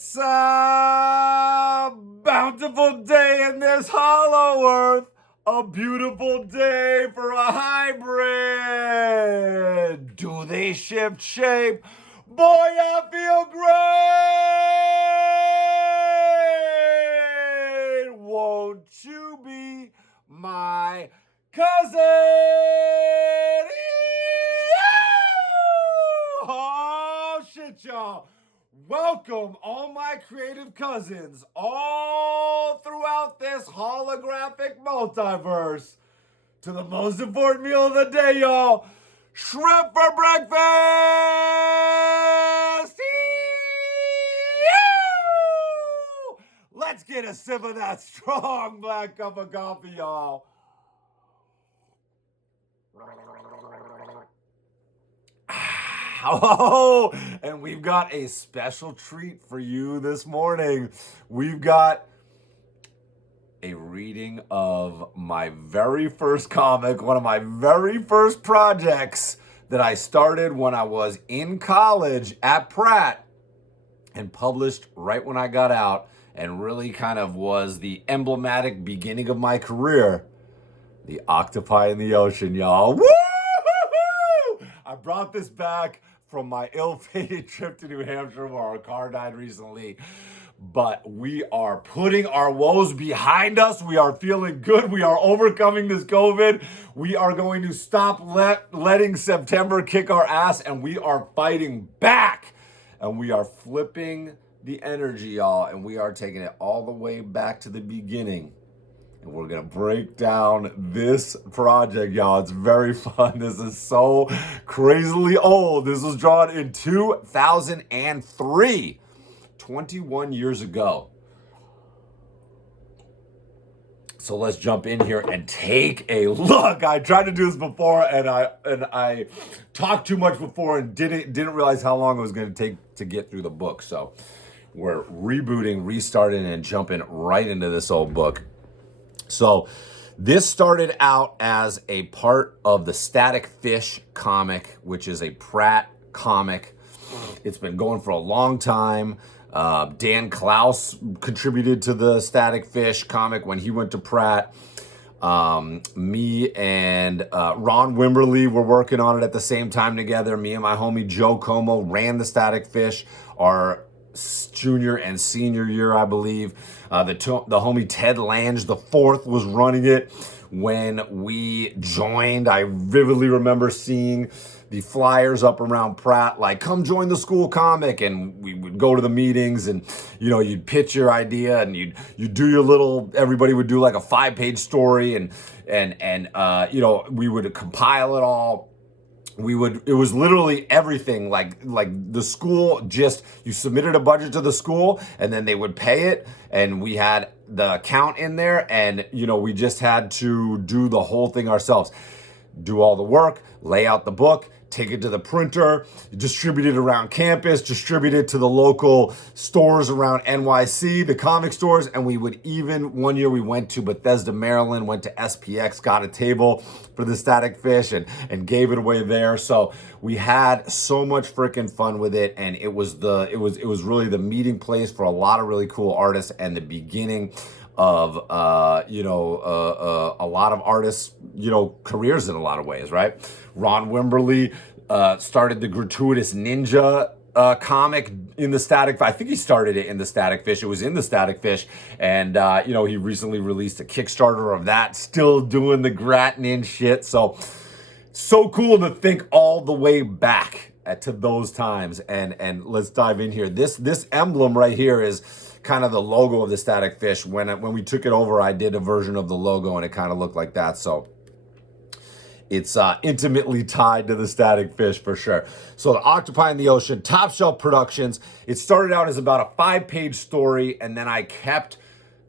It's a bountiful day in this hollow earth. A beautiful day for a hybrid. Do they shift shape? Boy, I feel great. Won't you be my cousin? Oh, shit, y'all. Welcome, all my creative cousins, all throughout this holographic multiverse, to the most important meal of the day, y'all. Shrimp for breakfast! Ew! Let's get a sip of that strong black cup of coffee, y'all. Oh, and we've got a special treat for you this morning. We've got a reading of my very first comic, one of my very first projects that I started when I was in college at Pratt and published right when I got out, and really kind of was the emblematic beginning of my career. The Octopi in the Ocean, y'all. Woo! I brought this back from my ill-fated trip to New Hampshire where our car died recently. But we are putting our woes behind us. We are feeling good. We are overcoming this COVID. We are going to stop letting September kick our ass, and we are fighting back. And we are flipping the energy, y'all, and we are taking it all the way back to the beginning. And we're going to break down this project, y'all. It's very fun. This is so crazily old. This was drawn in 2003, 21 years ago. So let's jump in here and take a look. I tried to do this before, and I talked too much before and didn't realize how long it was going to take to get through the book. So we're rebooting, restarting, and jumping right into this old book. So this started out as a part of the Static Fish comic, which is a Pratt comic. It's been going for a long time. Dan Klaus contributed to the Static Fish comic when he went to Pratt. Me and Ron Wimberly were working on it at the same time together. Me and my homie Joe Como ran the Static Fish our junior and senior year, I believe. The homie Ted Lange the fourth was running it when we joined. I vividly remember seeing the flyers up around Pratt, like, come join the school comic. And we would go to the meetings, and, you know, you'd pitch your idea, and you'd do your little, everybody would do like a 5-page story, and you know, we would compile it all. It was literally everything, like the school, just, you submitted a budget to the school, and then they would pay it, and we had the account in there, and, you know, we just had to do the whole thing ourselves. Do all the work, lay out the book, take it to the printer, distribute it around campus, distribute it to the local stores around NYC, the comic stores, and we would even, one year we went to Bethesda, Maryland, went to SPX, got a table for the Static Fish and gave it away there. So we had so much freaking fun with it, and it was really the meeting place for a lot of really cool artists and the beginning of a lot of artists, you know, careers in a lot of ways, right? Ron Wimberly started the Gratuitous Ninja comic in the Static. I think he started it in the Static Fish. It was in the Static Fish, and you know, he recently released a Kickstarter of that, still doing the Grat Nin shit. So cool to think all the way back to those times. And let's dive in here. This emblem right here is kind of the logo of the Static Fish. When we took it over, I did a version of the logo, and it kind of looked like that. So it's intimately tied to the Static Fish for sure. So the Octopi in the Ocean, Top Shelf Productions. It started out as about a 5-page story, and then I kept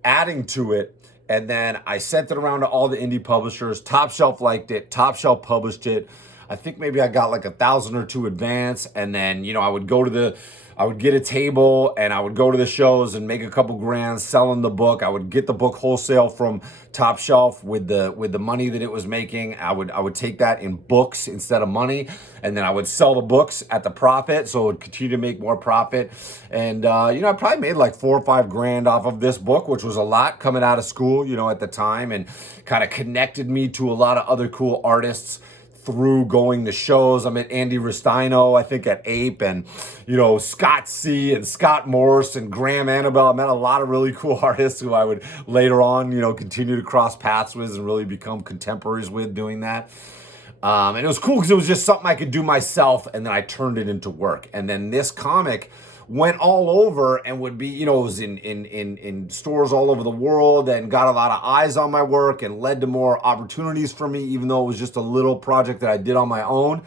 adding to it. And then I sent it around to all the indie publishers. Top Shelf liked it. Top Shelf published it. I think maybe I got like 1,000 or 2 advance. And then, you know, I would go to the I would get a table and I would go to the shows and make a couple grand selling the book. I would get the book wholesale from Top Shelf with the money that it was making. I would take that in books instead of money, and then I would sell the books at the profit, so it would continue to make more profit. And I probably made like 4 or 5 grand off of this book, which was a lot coming out of school, at the time, and kind of connected me to a lot of other cool artists through going to shows. I met Andy Rustino, I think, at Ape, and Scott C and Scott Morse and Graham Annabelle. I met a lot of really cool artists who I would later on continue to cross paths with and really become contemporaries with doing that. And it was cool because it was just something I could do myself, and then I turned it into work. And then this comic went all over and would be, it was in stores all over the world, and got a lot of eyes on my work and led to more opportunities for me, even though it was just a little project that I did on my own.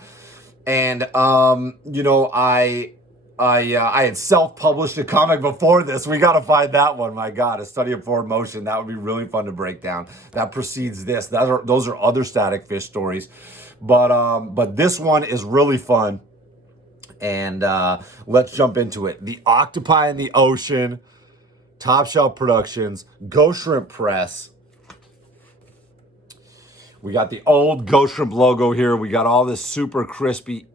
And, I had self-published a comic before this. We got to find that one. My God, A Study of Forward Motion. That would be really fun to break down. That precedes this. Those are other Static Fish stories. But this one is really fun. And let's jump into it. The Octopi and the Ocean, Top Shelf Productions, Ghostshrimp Press. We got the old Ghostshrimp logo here. We got all this super crispy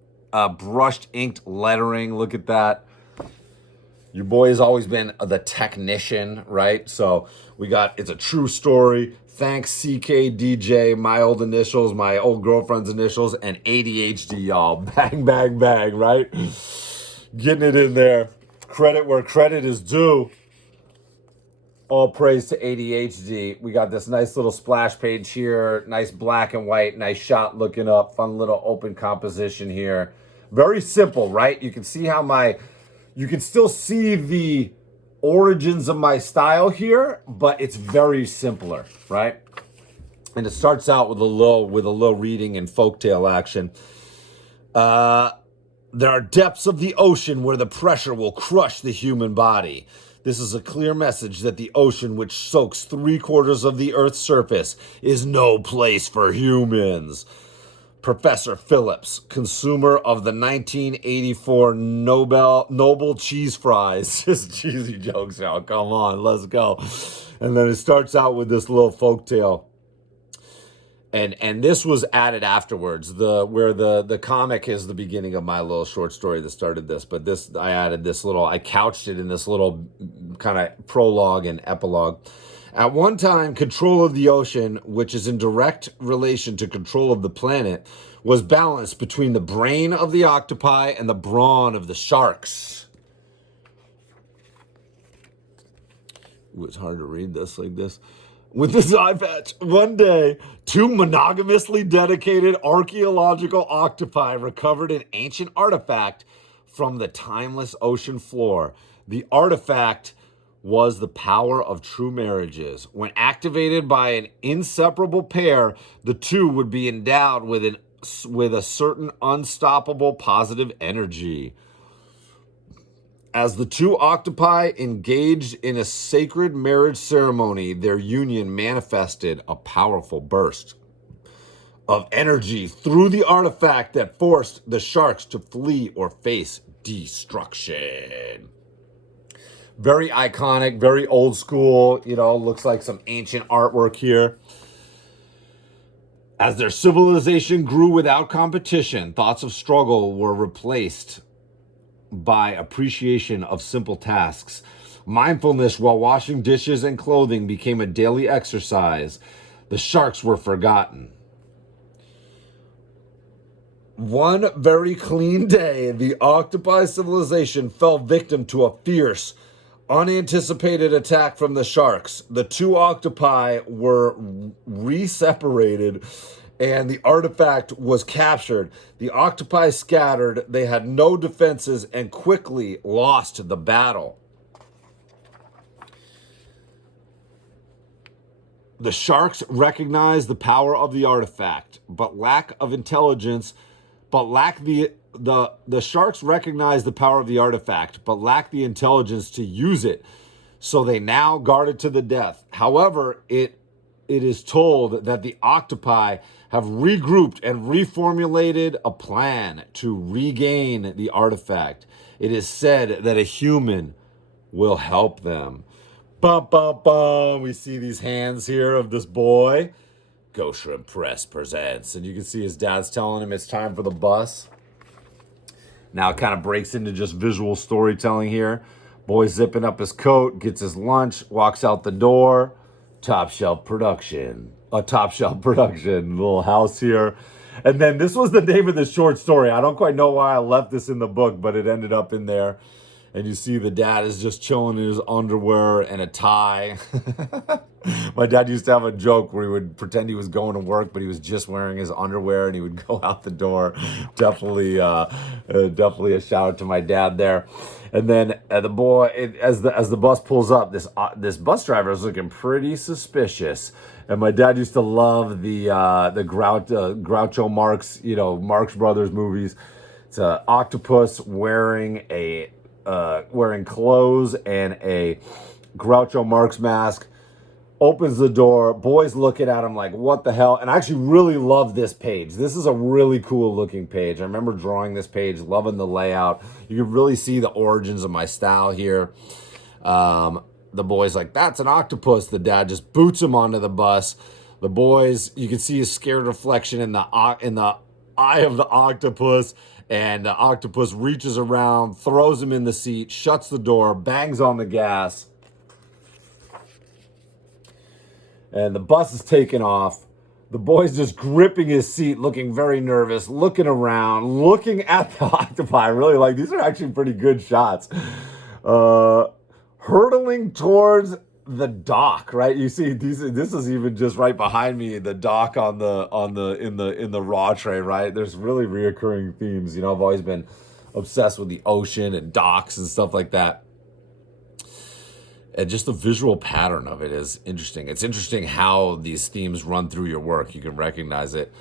brushed inked lettering. Look at that. Your boy has always been the technician, right? So we got, it's a true story. Thanks CKDJ, my old initials, my old girlfriend's initials, and ADHD, y'all. Bang, bang, bang, right? Getting it in there. Credit where credit is due. All praise to ADHD. We got this nice little splash page here. Nice black and white, nice shot looking up. Fun little open composition here. Very simple, right? You can see how you can still see the origins of my style here, but it's very simpler, right? And it starts out with a little reading and folktale action. There are depths of the ocean where the pressure will crush the human body. This is a clear message that the ocean, which soaks 3/4 of the Earth's surface, is no place for humans. Professor Phillips, consumer of the 1984 Nobel cheese fries. Just cheesy jokes now. Come on, let's go. And then it starts out with this little folktale. And this was added afterwards, where the comic is the beginning of my little short story that started this. But this, I couched it in this little kind of prologue and epilogue. At one time, control of the ocean, which is in direct relation to control of the planet, was balanced between the brain of the octopi and the brawn of the sharks. Ooh, it's hard to read this like this. With this eye patch, one day, 2 monogamously dedicated archaeological octopi recovered an ancient artifact from the timeless ocean floor. The artifact was the power of true marriages. When activated by an inseparable pair, the two would be endowed with a certain unstoppable positive energy. As the 2 octopi engaged in a sacred marriage ceremony, their union manifested a powerful burst of energy through the artifact that forced the sharks to flee or face destruction. Very iconic, very old school, looks like some ancient artwork here. As their civilization grew without competition, thoughts of struggle were replaced by appreciation of simple tasks. Mindfulness while washing dishes and clothing became a daily exercise. The sharks were forgotten. One very clean day, the octopi civilization fell victim to a fierce, unanticipated attack from the sharks. The 2 octopi were re-separated and the artifact was captured. The octopi scattered. They had no defenses and quickly lost the battle. The sharks recognized the power of the artifact, but lack of intelligence, the sharks recognized the power of the artifact, but lacked the intelligence to use it. So they now guard it to the death. However, it is told that the octopi have regrouped and reformulated a plan to regain the artifact. It is said that a human will help them. Bum, bum, bum. We see these hands here of this boy. Ghostshrimp Press presents. And you can see his dad's telling him it's time for the bus. Now it kind of breaks into just visual storytelling here. Boy zipping up his coat, gets his lunch, walks out the door. Top shelf production. A top shelf production. Little house here. And then this was the name of the short story. I don't quite know why I left this in the book, but it ended up in there. And you see the dad is just chilling in his underwear and a tie. My dad used to have a joke where he would pretend he was going to work, but he was just wearing his underwear and he would go out the door. Definitely a shout out to my dad there. And then the boy, as the bus pulls up, this bus driver is looking pretty suspicious. And my dad used to love the Groucho Marx, Marx Brothers movies. It's an octopus wearing clothes and a Groucho Marx mask. Opens the door. Boy's looking at him like, what the hell? And I actually really love this page. This is a really cool looking page. I remember drawing this page, loving the layout. You can really see the origins of my style here. The boy's like, that's an octopus. The dad just boots him onto the bus. The boys, you can see his scared reflection in the eye of the octopus. And the octopus reaches around, throws him in the seat, shuts the door, bangs on the gas. And the bus is taking off. The boy's just gripping his seat, looking very nervous, looking around, looking at the octopi. I really like, these are actually pretty good shots. Hurtling towards the dock, right? You see, this is even just right behind me, the dock in the raw tray, right? There's really reoccurring themes. I've always been obsessed with the ocean and docks and stuff like that. And just the visual pattern of it is interesting. It's interesting how these themes run through your work. You can recognize it.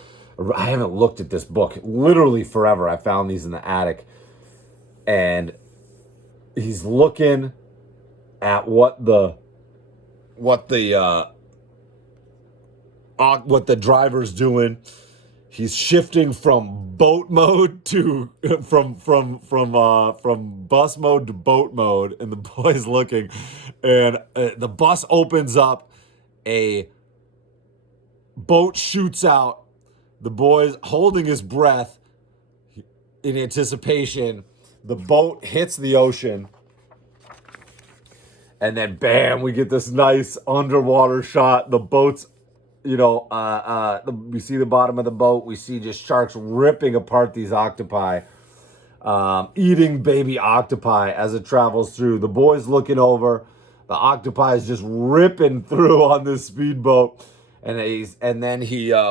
I haven't looked at this book literally forever. I found these in the attic. And he's looking at what the driver's doing. He's shifting from boat mode to from bus mode to boat mode, and the boy's looking, and the bus opens up, a boat shoots out, the boy's holding his breath in anticipation. The boat hits the ocean, and then bam, we get this nice underwater shot. The boat's we see the bottom of the boat. We see just sharks ripping apart these octopi, eating baby octopi as it travels through. The boy's looking over. The octopi is just ripping through on this speedboat. And then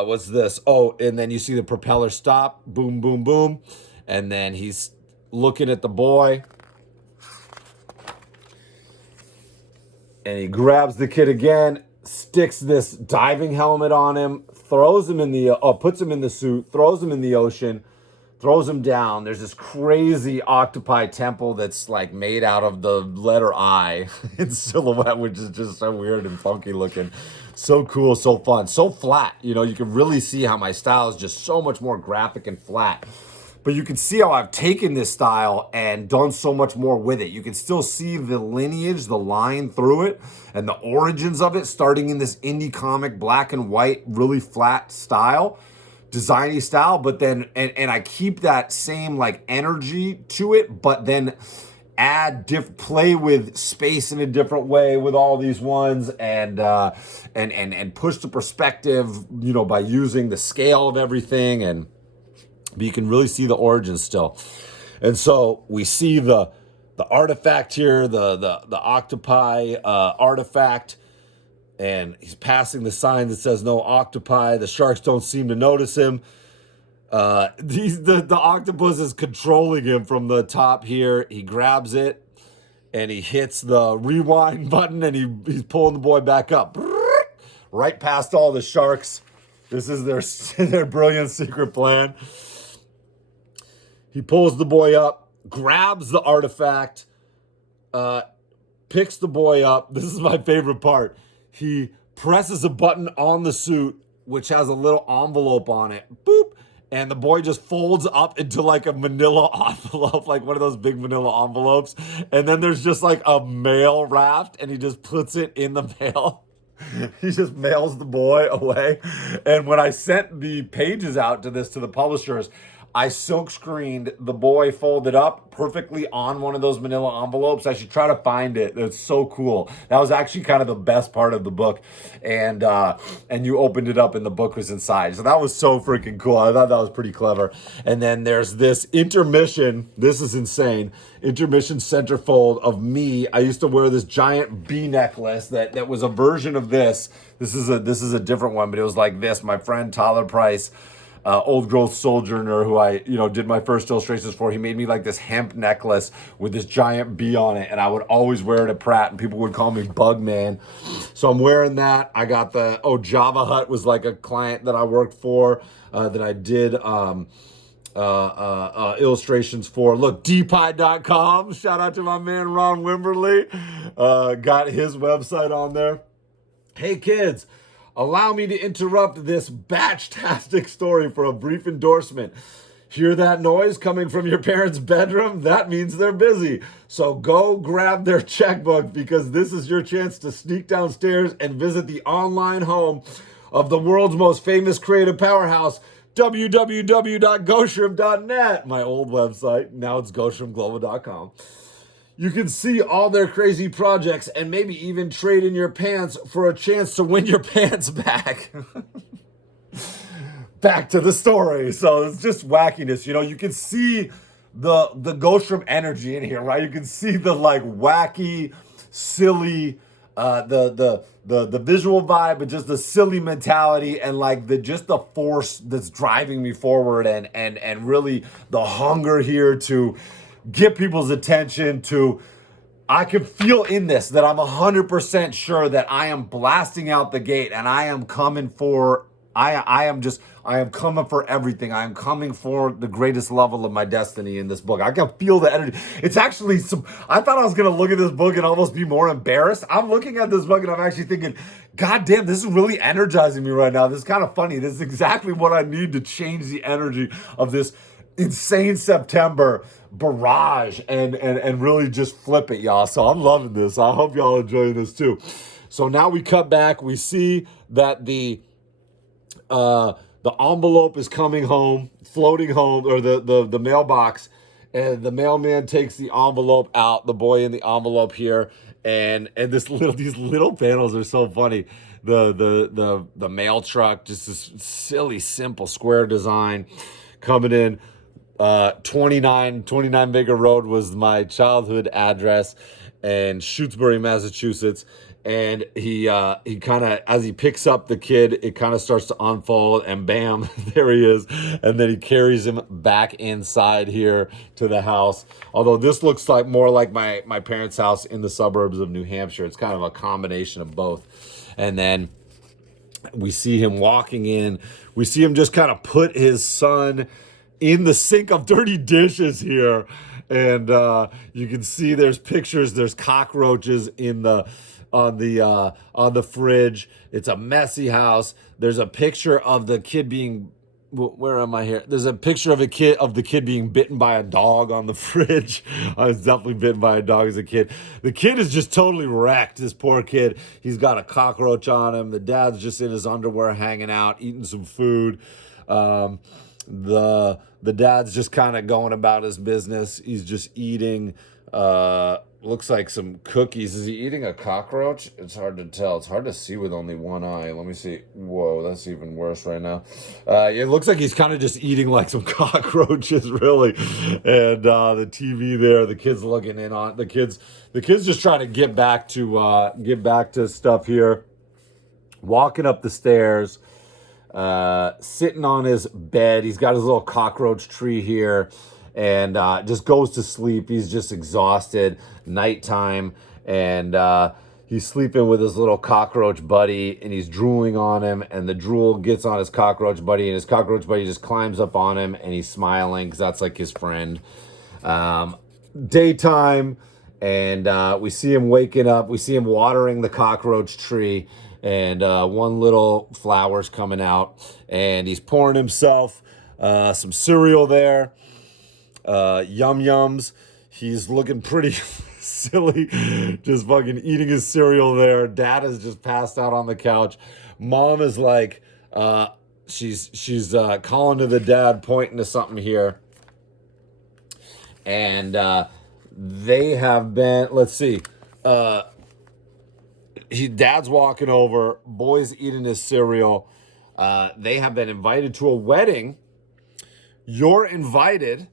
what's this? Oh, and then you see the propeller stop. Boom, boom, boom. And then he's looking at the boy. And he grabs the kid again, sticks this diving helmet on him, throws him puts him in the suit, throws him in the ocean, throws him down. There's this crazy octopi temple that's like made out of the letter I in silhouette, which is just so weird and funky looking. So cool, so fun, so flat. You can really see how my style is just so much more graphic and flat. But you can see how I've taken this style and done so much more with it. You can still see the lineage, the line through it, and the origins of it, starting in this indie comic, black and white, really flat style, designy style. But then, and I keep that same like energy to it, but then play with space in a different way with all these ones, and push the perspective, by using the scale of everything. But you can really see the origins still. And so we see the artifact here, the octopi artifact, and he's passing the sign that says no octopi. The sharks don't seem to notice him. The octopus is controlling him from the top here. He grabs it and he hits the rewind button, and he's pulling the boy back up. Right past all the sharks. This is their brilliant secret plan. He pulls the boy up, grabs the artifact, picks the boy up. This is my favorite part. He presses a button on the suit, which has a little envelope on it. Boop. and the boy just folds up into like a manila envelope, like one of those big manila envelopes, and then there's just like a mail wrapped, and he just puts it in the mail. He just mails the boy away. And when I sent the pages out to the publishers, I silk screened the boy folded up perfectly on one of those manila envelopes. I should try to find it. It's so cool. That was actually kind of the best part of the book. And you opened it up and the book was inside. So that was so freaking cool. I thought that was pretty clever. And then there's this intermission. This is insane. Intermission centerfold of me. I used to wear this giant bee necklace that was a version of this. This is a different one, but it was like this. My friend Tyler Price, old growth sojourner who I, did my first illustrations for, he made me like this hemp necklace with this giant bee on it, and I would always wear it at Pratt, and people would call me Bug Man. So I'm wearing that. I got Java Hut was like a client that I worked for, that I did illustrations for. Look, dpie.com. Shout out to my man Ron Wimberly. Got his website on there. Hey kids, allow me to interrupt this batch-tastic story for a brief endorsement. Hear that noise coming from your parents' bedroom? That means they're busy. So go grab their checkbook, because this is your chance to sneak downstairs and visit the online home of the world's most famous creative powerhouse, www.ghostshrimp.net, my old website. Now it's ghostshrimpglobal.com. You can see all their crazy projects and maybe even trade in your pants for a chance to win your pants back. Back to the story. So it's just wackiness. You can see the Ghost Shrimp energy in here, right? You can see the like wacky, silly, the visual vibe, but just the silly mentality and like the force that's driving me forward, and really the hunger here to get people's attention. I can feel in this that I'm 100% sure that I am blasting out the gate, and I am coming for everything. I am coming for the greatest level of my destiny in this book. I can feel the energy. It's actually I thought I was going to look at this book and almost be more embarrassed. I'm looking at this book and I'm actually thinking, God damn, this is really energizing me right now. This is kind of funny. This is exactly what I need to change the energy of this insane September barrage and really just flip it, y'all. So I'm loving this. I hope y'all enjoying this too. So now we cut back. We see that the envelope is coming home, floating home, or the mailbox, and the mailman takes the envelope out, the boy in the envelope here, and these little panels are so funny. The mail truck, just this silly, simple square design coming in. 29 Baker Road was my childhood address, and Shutesbury, Massachusetts. And he kind of, as he picks up the kid, it kind of starts to unfold, and bam, there he is. And then he carries him back inside here to the house. Although this looks like more like my parents' house in the suburbs of New Hampshire. It's kind of a combination of both. And then we see him walking in. We see him just kind of put his son in the sink of dirty dishes here. And you can see there's pictures, there's cockroaches on the fridge. It's a messy house. There's a picture of the kid being, where am I here? There's a picture of the kid being bitten by a dog on the fridge. I was definitely bitten by a dog as a kid. The kid is just totally wrecked, this poor kid. He's got a cockroach on him. The dad's just in his underwear hanging out, eating some food. The dad's just kind of going about his business. He's just eating, looks like some cookies. Is he eating a cockroach? It's hard to tell. It's hard to see with only one eye. Let me see. Whoa, that's even worse right now. It looks like he's kind of just eating like some cockroaches, really. And the TV there, the kid's looking in on the kid's just trying to get back to stuff here. Walking up the stairs. Sitting on his bed. He's got his little cockroach tree here, and just goes to sleep. He's just exhausted. Nighttime, and he's sleeping with his little cockroach buddy, and he's drooling on him, and the drool gets on his cockroach buddy, and his cockroach buddy just climbs up on him, and he's smiling because that's like his friend. Daytime, and we see him waking up. We see him watering the cockroach tree, and one little flower's coming out, and he's pouring himself some cereal there, Yum Yums. He's looking pretty silly, just fucking eating his cereal there. Dad is just passed out on the couch. Mom is like, she's calling to the dad, pointing to something here. And they have been, let's see, dad's walking over, boy's eating his cereal. They have been invited to a wedding. You're invited.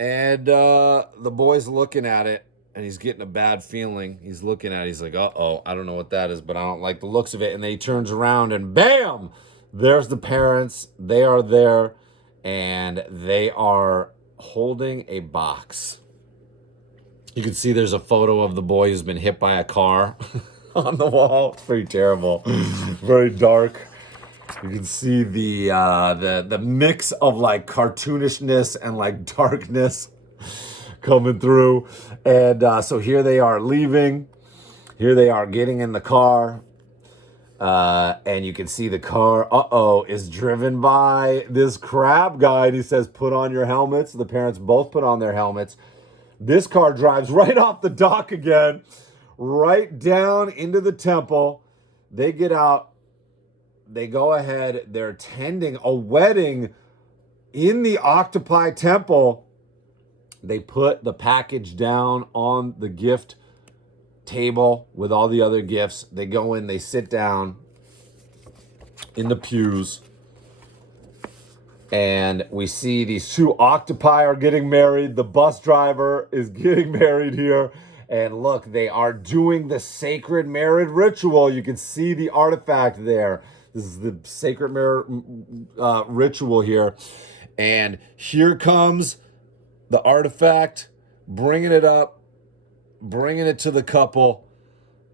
And the boy's looking at it, and he's getting a bad feeling. He's looking at it. He's like, uh-oh, I don't know what that is, but I don't like the looks of it. And then he turns around, and bam! There's the parents. They are there, and they are holding a box. You can see there's a photo of the boy who's been hit by a car on the wall. It's pretty terrible. Very dark. You can see the mix of like cartoonishness and like darkness coming through. And so here they are leaving. Here they are getting in the car. And you can see the car, is driven by this crab guy. And he says, put on your helmets. The parents both put on their helmets. This car drives right off the dock again, right down into the temple. They get out. They go ahead, they're attending a wedding in the Octopi Temple. They put the package down on the gift table with all the other gifts. They go in, they sit down in the pews. And we see these two octopi are getting married. The bus driver is getting married here. And look, they are doing the sacred marriage ritual. You can see the artifact there. This is the sacred ritual here. And here comes the artifact, bringing it up, bringing it to the couple.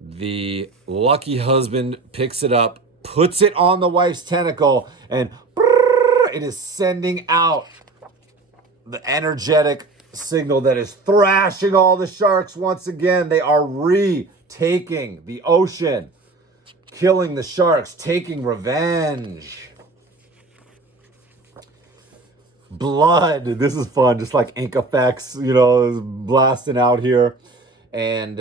The lucky husband picks it up, puts it on the wife's tentacle, and it is sending out the energetic signal that is thrashing all the sharks once again. They are retaking the ocean. Killing the sharks, taking revenge. Blood. This is fun, just like ink effects, is blasting out here. And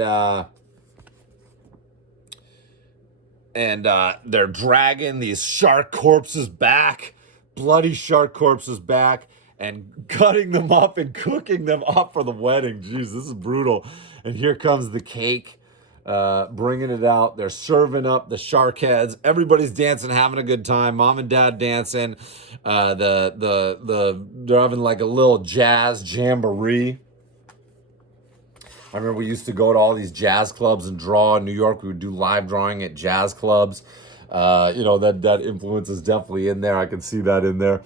they're dragging these shark corpses back, bloody shark corpses back, and cutting them up and cooking them up for the wedding. Jeez, this is brutal. And here comes the cake. Bringing it out. They're serving up the shark heads. Everybody's dancing, having a good time. Mom and dad dancing. They're having like a little jazz jamboree. I remember we used to go to all these jazz clubs and draw in New York. We would do live drawing at jazz clubs. That influence is definitely in there. I can see that in there.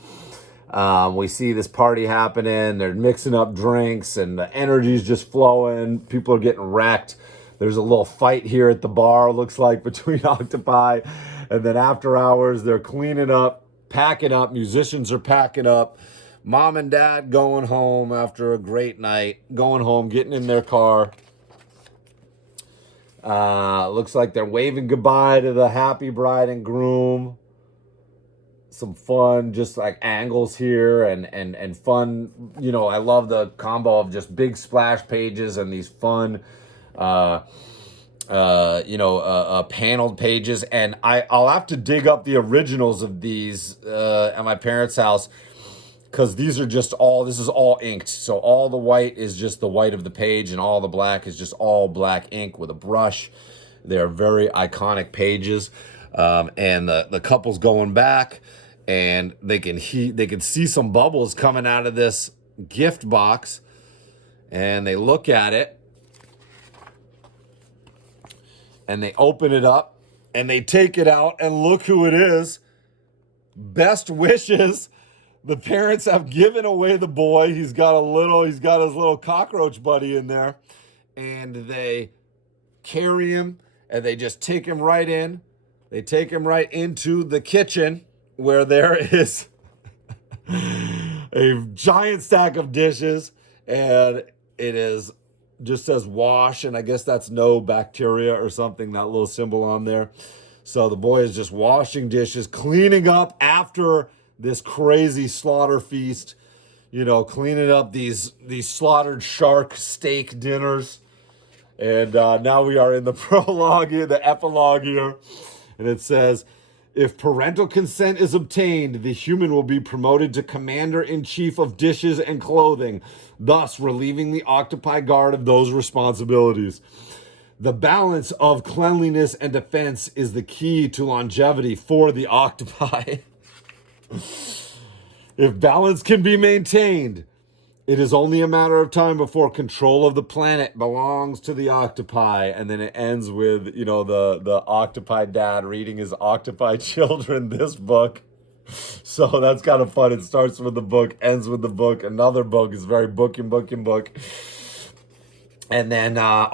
We see this party happening. They're mixing up drinks, and the energy's just flowing. People are getting wrecked. There's a little fight here at the bar, looks like, between octopi. And then after hours, they're cleaning up, packing up. Musicians are packing up. Mom and dad going home after a great night. Going home, getting in their car. Looks like they're waving goodbye to the happy bride and groom. Some fun, just like angles here and fun. I love the combo of just big splash pages and these fun paneled pages. And I'll have to dig up the originals of these at my parents' house, because this is all inked. So all the white is just the white of the page, and all the black is just all black ink with a brush. They're very iconic pages. And the couple's going back, and they can see some bubbles coming out of this gift box, and they look at it. And they open it up, and they take it out, and look who it is. Best wishes. The parents have given away the boy. He's got his little cockroach buddy in there. And they carry him, and they just take him right in. They take him right into the kitchen, where there is a giant stack of dishes, and it just says wash, and I guess that's no bacteria or something, that little symbol on there. So the boy is just washing dishes, cleaning up after this crazy slaughter feast, cleaning up these slaughtered shark steak dinners. And now we are in the prologue here, the epilogue here. And it says, if parental consent is obtained, the human will be promoted to commander-in-chief of dishes and clothing, thus relieving the octopi guard of those responsibilities. The balance of cleanliness and defense is the key to longevity for the octopi. If balance can be maintained, it is only a matter of time before control of the planet belongs to the octopi. And then it ends with, the octopi dad reading his octopi children this book. So that's kind of fun. It starts with the book, ends with the book. Another book is very book. And then, I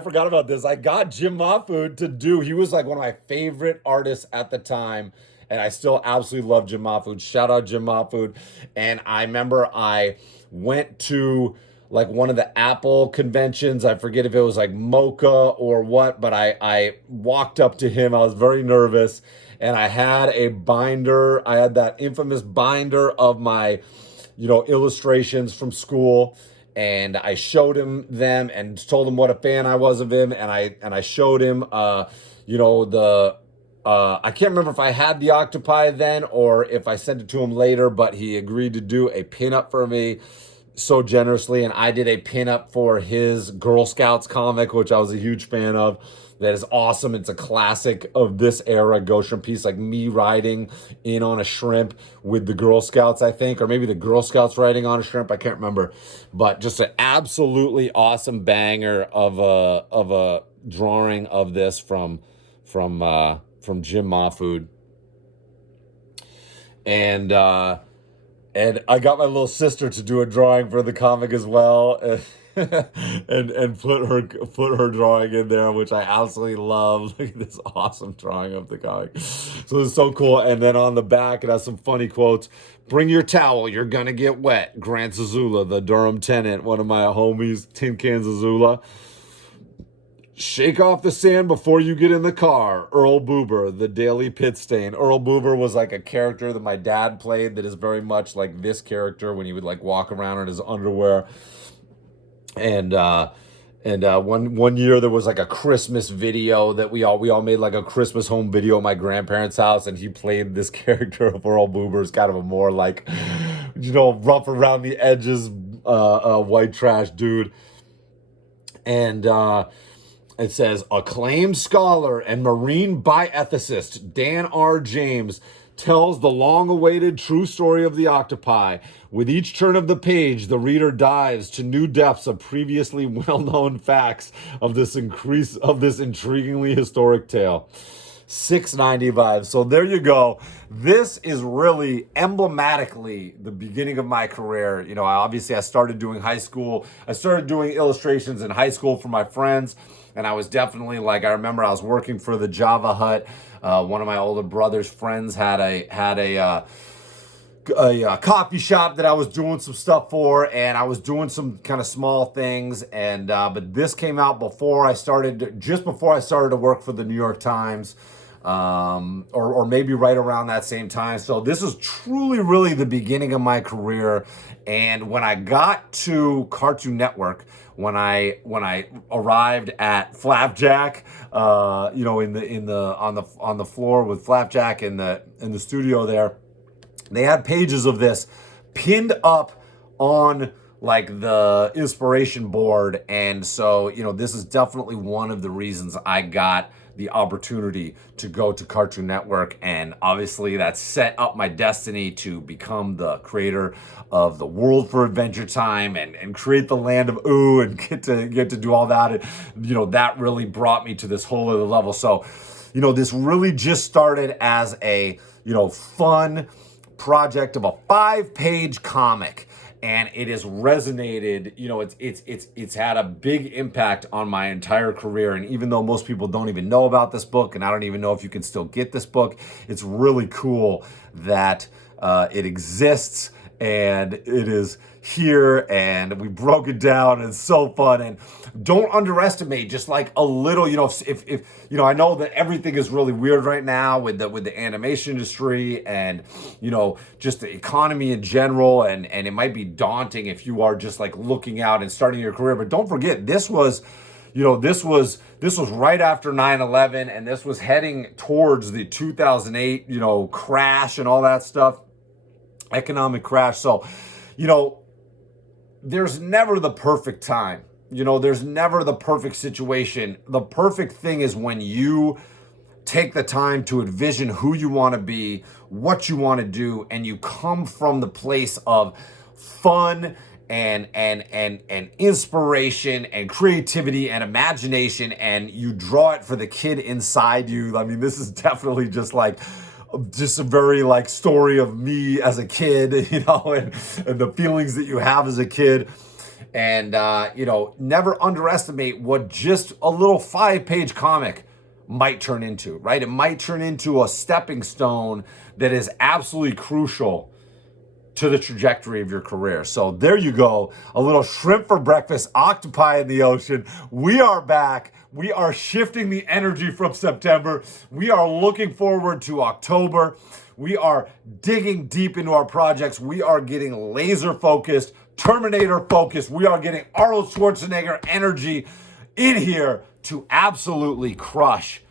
forgot about this. I got Jim Mahfood to do, he was like one of my favorite artists at the time. And I still absolutely love Jim Mahfood. Shout out Jim Mahfood. And I remember I went to like one of the Apple conventions. I forget if it was like Mocha or what, but I walked up to him. I was very nervous. And I had a binder. I had that infamous binder of my, illustrations from school. And I showed him them and told him what a fan I was of him. And I showed him, I can't remember if I had the octopi then or if I sent it to him later, but he agreed to do a pinup for me so generously. And I did a pinup for his Girl Scouts comic, which I was a huge fan of. That is awesome. It's a classic of this era Ghostshrimp piece, like me riding in on a shrimp with the Girl Scouts, I think, or maybe the Girl Scouts riding on a shrimp. I can't remember, but just an absolutely awesome banger of a drawing of this from Jim Mahfood. And I got my little sister to do a drawing for the comic as well. And put her drawing in there, which I absolutely love. Look at this awesome drawing of the comic. So it's so cool. And then on the back, it has some funny quotes. Bring your towel, you're gonna get wet. Grant Zazula, the Durham tenant, one of my homies, Tin Can Zazula. Shake off the sand before you get in the car. Earl Boober, the Daily Pit Stain. Earl Boober was like a character that my dad played that is very much like this character when he would like walk around in his underwear. And one year there was like a Christmas video that we all made like a Christmas home video at my grandparents' house, and he played this character of Earl Boober. It's kind of a more like, rough around the edges, white trash dude. And it says, acclaimed scholar and marine bioethicist Dan R. James tells the long-awaited true story of the octopi. With each turn of the page, the reader dives to new depths of previously well-known facts of this intriguingly historic tale. $6.95. So there you go. This is really emblematically the beginning of my career. I started doing high school. I started doing illustrations in high school for my friends. And I was definitely I remember I was working for the Java Hut. One of my older brother's friends had a coffee shop that I was doing some stuff for, and I was doing some kind of small things. And but this came out just before I started to work for the New York Times, or maybe right around that same time. So this is truly, really the beginning of my career. And when I got to Cartoon Network, when I arrived at Flapjack, on the floor with Flapjack in the studio there, they had pages of this pinned up on like the inspiration board. And so, this is definitely one of the reasons I got the opportunity to go to Cartoon Network. And obviously that set up my destiny to become the creator of the World for Adventure Time and create the Land of Ooh and get to do all that. And, that really brought me to this whole other level. So, this really just started as a, fun project of a 5-page comic. And it has resonated, it's had a big impact on my entire career. And even though most people don't even know about this book, and I don't even know if you can still get this book, it's really cool that it exists and it is here, and we broke it down, and it's so fun. And don't underestimate just like a little, if I know that everything is really weird right now with the animation industry, and just the economy in general, and it might be daunting if you are just like looking out and starting your career. But don't forget, this was right after 9/11, and this was heading towards the 2008, crash and all that stuff, economic crash. So, there's never the perfect time. There's never the perfect situation. The perfect thing is when you take the time to envision who you want to be, what you want to do, and you come from the place of fun and inspiration and creativity and imagination, and you draw it for the kid inside you. I mean, this is definitely just a very like story of me as a kid, and the feelings that you have as a kid. And, never underestimate what just a little 5-page comic might turn into, right? It might turn into a stepping stone that is absolutely crucial to the trajectory of your career. So there you go. A little shrimp for breakfast, octopi in the ocean. We are back. We are shifting the energy from September. We are looking forward to October. We are digging deep into our projects. We are getting laser focused, Terminator focused. We are getting Arnold Schwarzenegger energy in here to absolutely crush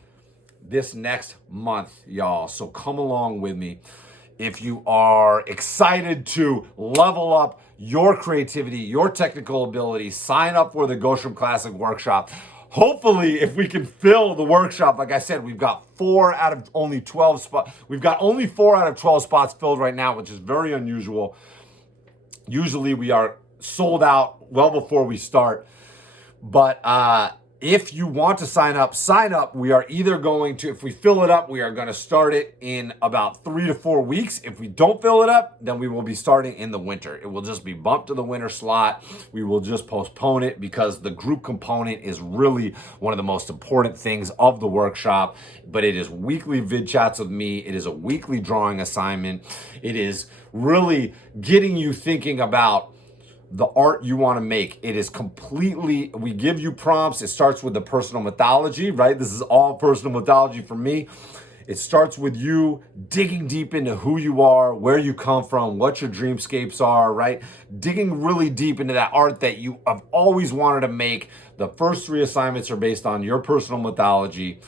this next month, y'all. So come along with me. If you are excited to level up your creativity, your technical ability, sign up for the Ghostshrimp Classic Workshop. Hopefully, if we can fill the workshop, like I said, we've got 4 out of only 12 spots. We've got only 4 out of 12 spots filled right now, which is very unusual. Usually we are sold out well before we start. But if you want to sign up. We are either going to, if we fill it up, we are going to start it in about 3 to 4 weeks. If we don't fill it up, then we will be starting in the winter. It will just be bumped to the winter slot. We will just postpone it because the group component is really one of the most important things of the workshop. But it is weekly vid chats with me. It is a weekly drawing assignment. It is really getting you thinking about the art you want to make. It is completely, we give you prompts. It starts with the personal mythology, right? This is all personal mythology for me. It starts with you digging deep into who you are, where you come from, what your dreamscapes are, right? Digging really deep into that art that you have always wanted to make. The first 3 assignments are based on your personal mythology.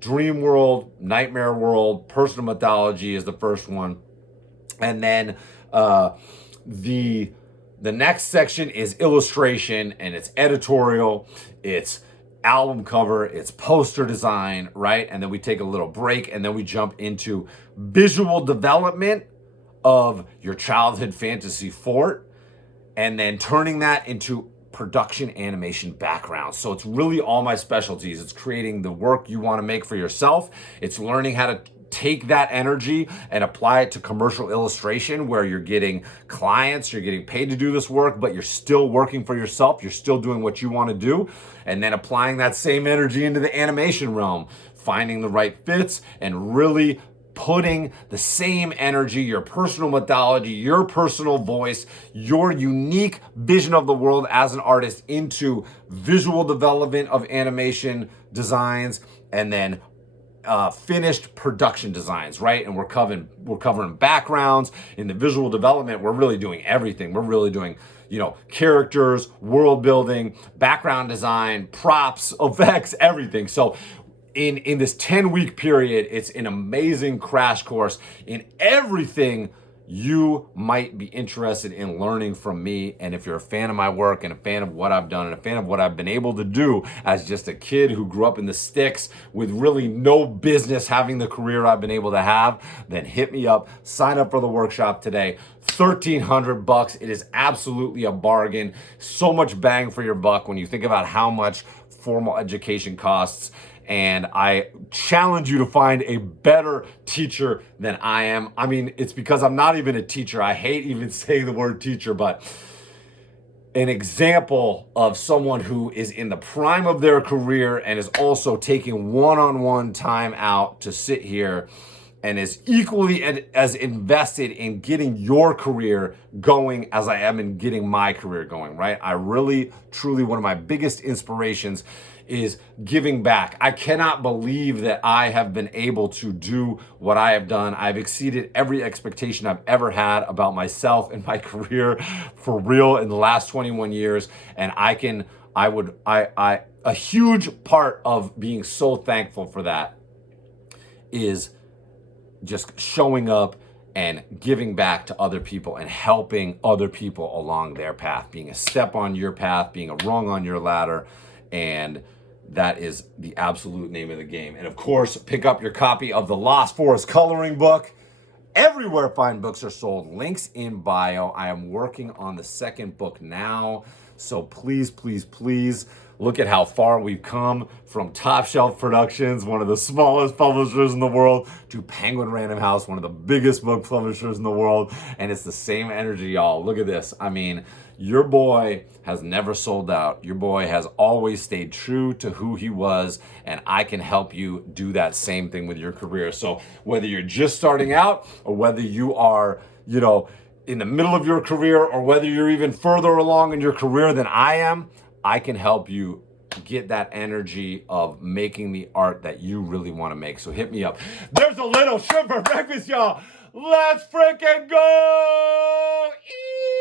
Dream world, nightmare world, personal mythology is the first one. And then the next section is illustration, and it's editorial, it's album cover, it's poster design, right? And then we take a little break, and then we jump into visual development of your childhood fantasy fort, and then turning that into production animation background. So it's really all my specialties. It's creating the work you want to make for yourself. It's learning how to take that energy and apply it to commercial illustration, where you're getting clients, you're getting paid to do this work, but you're still working for yourself. You're still doing what you want to do. And then applying that same energy into the animation realm, finding the right fits, and really putting the same energy, your personal mythology, your personal voice, your unique vision of the world as an artist into visual development of animation designs, and then finished production designs, right? And we're covering backgrounds. In the visual development, we're really doing everything. We're really doing, characters, world building, background design, props, effects, everything. So in this 10-week period, it's an amazing crash course in everything you might be interested in learning from me. And if you're a fan of my work and a fan of what I've done and a fan of what I've been able to do as just a kid who grew up in the sticks with really no business having the career I've been able to have, then hit me up, sign up for the workshop today. $1,300. It is absolutely a bargain. So much bang for your buck when you think about how much formal education costs. And I challenge you to find a better teacher than I am. I mean, it's because I'm not even a teacher. I hate even saying the word teacher, but an example of someone who is in the prime of their career and is also taking one-on-one time out to sit here and is equally as invested in getting your career going as I am in getting my career going, right? I really, truly, one of my biggest inspirations is giving back. I cannot believe that I have been able to do what I have done. I've exceeded every expectation I've ever had about myself and my career for real in the last 21 years. And a huge part of being so thankful for that is just showing up and giving back to other people and helping other people along their path, being a step on your path, being a rung on your ladder. And that is the absolute name of the game. And of course, pick up your copy of the Lost Forest coloring book everywhere fine books are sold. Links in bio. I am working on the second book now. So please, please, please look at how far we've come from Top Shelf Productions, one of the smallest publishers in the world, to Penguin Random House, one of the biggest book publishers in the world. And it's the same energy, y'all. Look at this. I mean, your boy has never sold out. Your boy has always stayed true to who he was, and I can help you do that same thing with your career. So whether you're just starting out or whether you are, in the middle of your career, or whether you're even further along in your career than I am, I can help you get that energy of making the art that you really want to make. So hit me up. There's a little shrimp for breakfast, y'all. Let's freaking go! Eee!